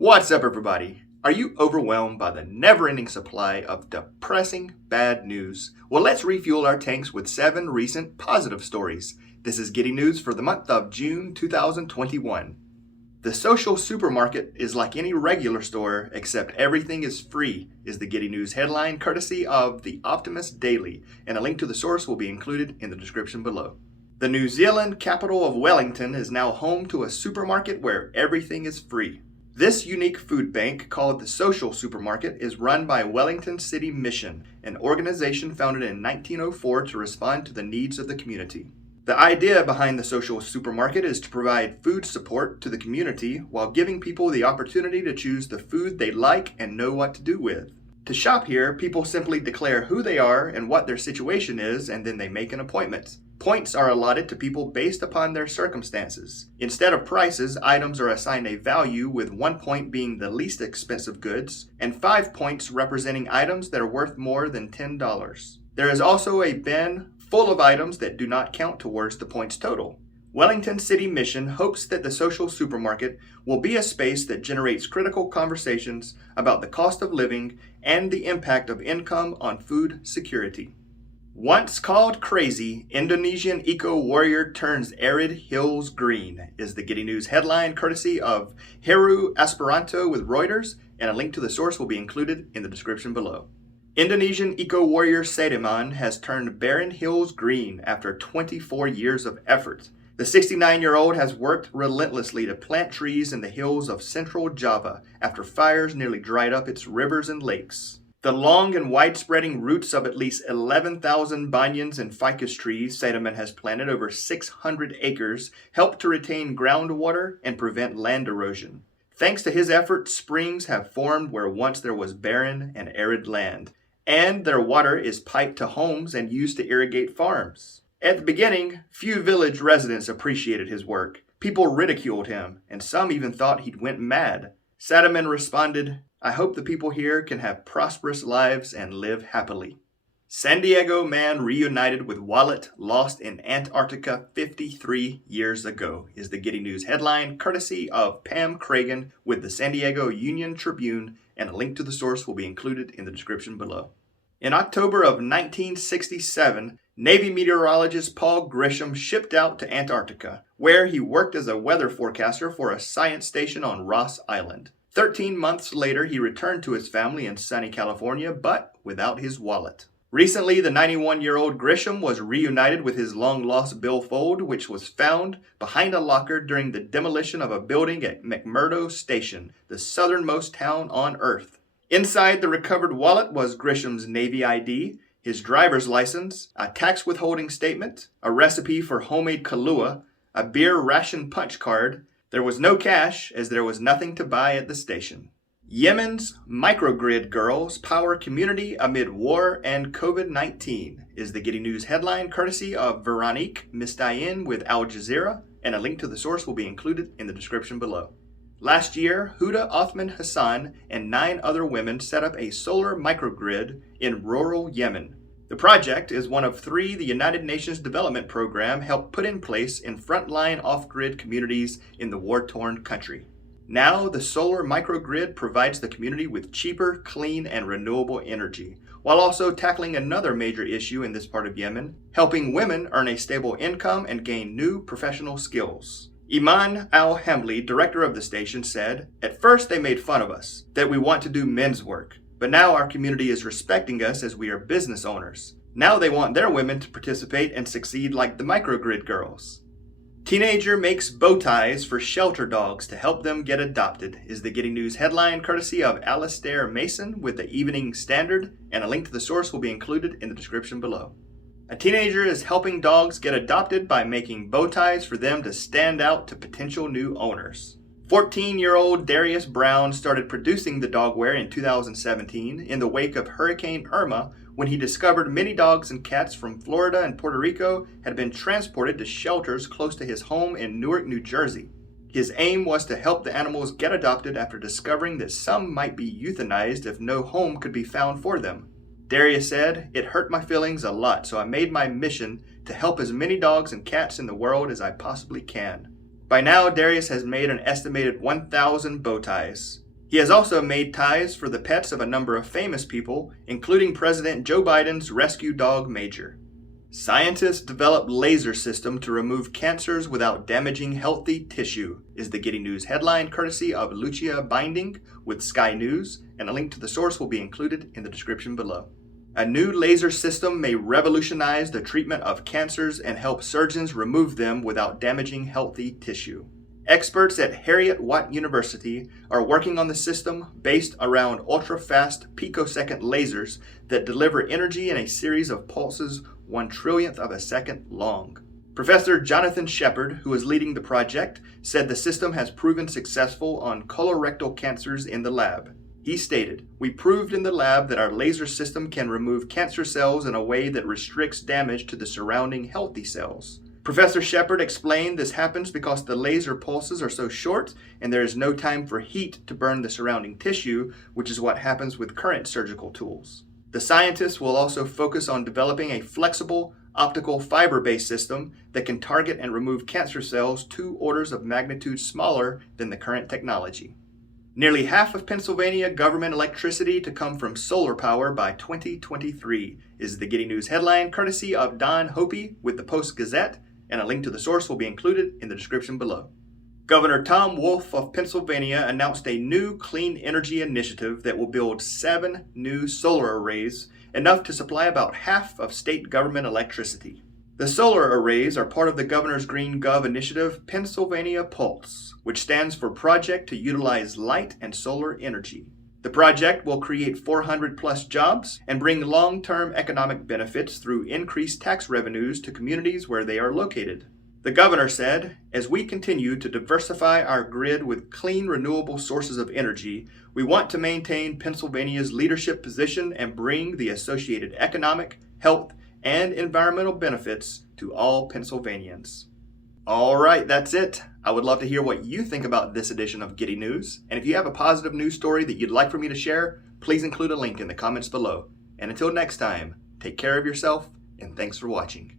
What's up, everybody? Are you overwhelmed by the never-ending supply of depressing bad news? Well, let's refuel our tanks with 7 recent positive stories. This is Giddy News for the month of June 2021. The social supermarket is like any regular store, except everything is free, is the Giddy News headline, courtesy of the Optimist Daily, and a link to the source will be included in the description below. The New Zealand capital of Wellington is now home to a supermarket where everything is free. This unique food bank, called the Social Supermarket, is run by Wellington City Mission, an organization founded in 1904 to respond to the needs of the community. The idea behind the Social Supermarket is to provide food support to the community while giving people the opportunity to choose the food they like and know what to do with. To shop here, people simply declare who they are and what their situation is, and then they make an appointment. Points are allotted to people based upon their circumstances. Instead of prices, items are assigned a value, with 1 point being the least expensive goods, and 5 points representing items that are worth more than $10. There is also a bin full of items that do not count towards the points total. Wellington City Mission hopes that the Social Supermarket will be a space that generates critical conversations about the cost of living and the impact of income on food security. Once called crazy, Indonesian eco-warrior turns arid hills green, is the Giddy News headline, courtesy of Heru Esperanto with Reuters, and a link to the source will be included in the description below. Indonesian eco-warrior Sadiman has turned barren hills green after 24 years of effort. The 69-year-old has worked relentlessly to plant trees in the hills of central Java after fires nearly dried up its rivers and lakes. The long and wide-spreading roots of at least 11,000 banyans and ficus trees Sadiman has planted over 600 acres help to retain groundwater and prevent land erosion. Thanks to his efforts, springs have formed where once there was barren and arid land, and their water is piped to homes and used to irrigate farms. At the beginning, few village residents appreciated his work. People ridiculed him, and some even thought he'd went mad. Sadiman responded, "I hope the people here can have prosperous lives and live happily." San Diego man reunited with wallet lost in Antarctica 53 years ago, is the Giddy News headline, courtesy of Pam Cragen with the San Diego Union Tribune, and a link to the source will be included in the description below. In October of 1967, Navy meteorologist Paul Grisham shipped out to Antarctica, where he worked as a weather forecaster for a science station on Ross Island. 13 months later, he returned to his family in sunny California, but without his wallet. Recently, the 91-year-old Grisham was reunited with his long-lost billfold, which was found behind a locker during the demolition of a building at McMurdo Station, the southernmost town on Earth. Inside the recovered wallet was Grisham's Navy ID, his driver's license, a tax withholding statement, a recipe for homemade Kahlua, a beer ration punch card. There was no cash, as there was nothing to buy at the station. Yemen's microgrid girls power community amid war and COVID-19, is the Giddy News headline, courtesy of Veronique Mistayin with Al Jazeera, and a link to the source will be included in the description below. Last year, Huda Othman Hassan and 9 other women set up a solar microgrid in rural Yemen. The project is one of 3 the United Nations Development Program helped put in place in frontline off-grid communities in the war-torn country. Now, the solar microgrid provides the community with cheaper, clean, and renewable energy, while also tackling another major issue in this part of Yemen, helping women earn a stable income and gain new professional skills. Iman Al-Hamli, director of the station, said, "At first they made fun of us, that we want to do men's work. But now our community is respecting us as we are business owners. Now they want their women to participate and succeed like the microgrid girls." Teenager makes bow ties for shelter dogs to help them get adopted, is the Giddy News headline, courtesy of Alastair Mason with the Evening Standard, and a link to the source will be included in the description below. A teenager is helping dogs get adopted by making bow ties for them to stand out to potential new owners. 14-year-old Darius Brown started producing the dogware in 2017 in the wake of Hurricane Irma, when he discovered many dogs and cats from Florida and Puerto Rico had been transported to shelters close to his home in Newark, New Jersey. His aim was to help the animals get adopted after discovering that some might be euthanized if no home could be found for them. Darius said, "It hurt my feelings a lot, so I made my mission to help as many dogs and cats in the world as I possibly can." By now, Darius has made an estimated 1,000 bow ties. He has also made ties for the pets of a number of famous people, including President Joe Biden's rescue dog Major. Scientists develop laser system to remove cancers without damaging healthy tissue, is the Giddy News headline courtesy of Lucia Binding with Sky News, and a link to the source will be included in the description below. A new laser system may revolutionize the treatment of cancers and help surgeons remove them without damaging healthy tissue. Experts at Heriot-Watt University are working on the system based around ultra-fast picosecond lasers that deliver energy in a series of pulses 1/trillionth of a second long. Professor Jonathan Shepard, who is leading the project, said the system has proven successful on colorectal cancers in the lab. He stated, "We proved in the lab that our laser system can remove cancer cells in a way that restricts damage to the surrounding healthy cells." Professor Shepard explained this happens because the laser pulses are so short and there is no time for heat to burn the surrounding tissue, which is what happens with current surgical tools. The scientists will also focus on developing a flexible, optical fiber-based system that can target and remove cancer cells 2 orders of magnitude smaller than the current technology. Nearly half of Pennsylvania government electricity to come from solar power by 2023 is the Giddy News headline courtesy of Don Hopi with the Post-Gazette, and a link to the source will be included in the description below. Governor Tom Wolf of Pennsylvania announced a new clean energy initiative that will build 7 new solar arrays, enough to supply about half of state government electricity. The solar arrays are part of the governor's Green Gov initiative, Pennsylvania Pulse, which stands for Project to Utilize Light and Solar Energy. The project will create 400+ jobs and bring long-term economic benefits through increased tax revenues to communities where they are located. The governor said, "As we continue to diversify our grid with clean, renewable sources of energy, we want to maintain Pennsylvania's leadership position and bring the associated economic, health, and environmental benefits to all Pennsylvanians." All right, that's it. I would love to hear what you think about this edition of Giddy News. And if you have a positive news story that you'd like for me to share, please include a link in the comments below. And until next time, take care of yourself, and thanks for watching.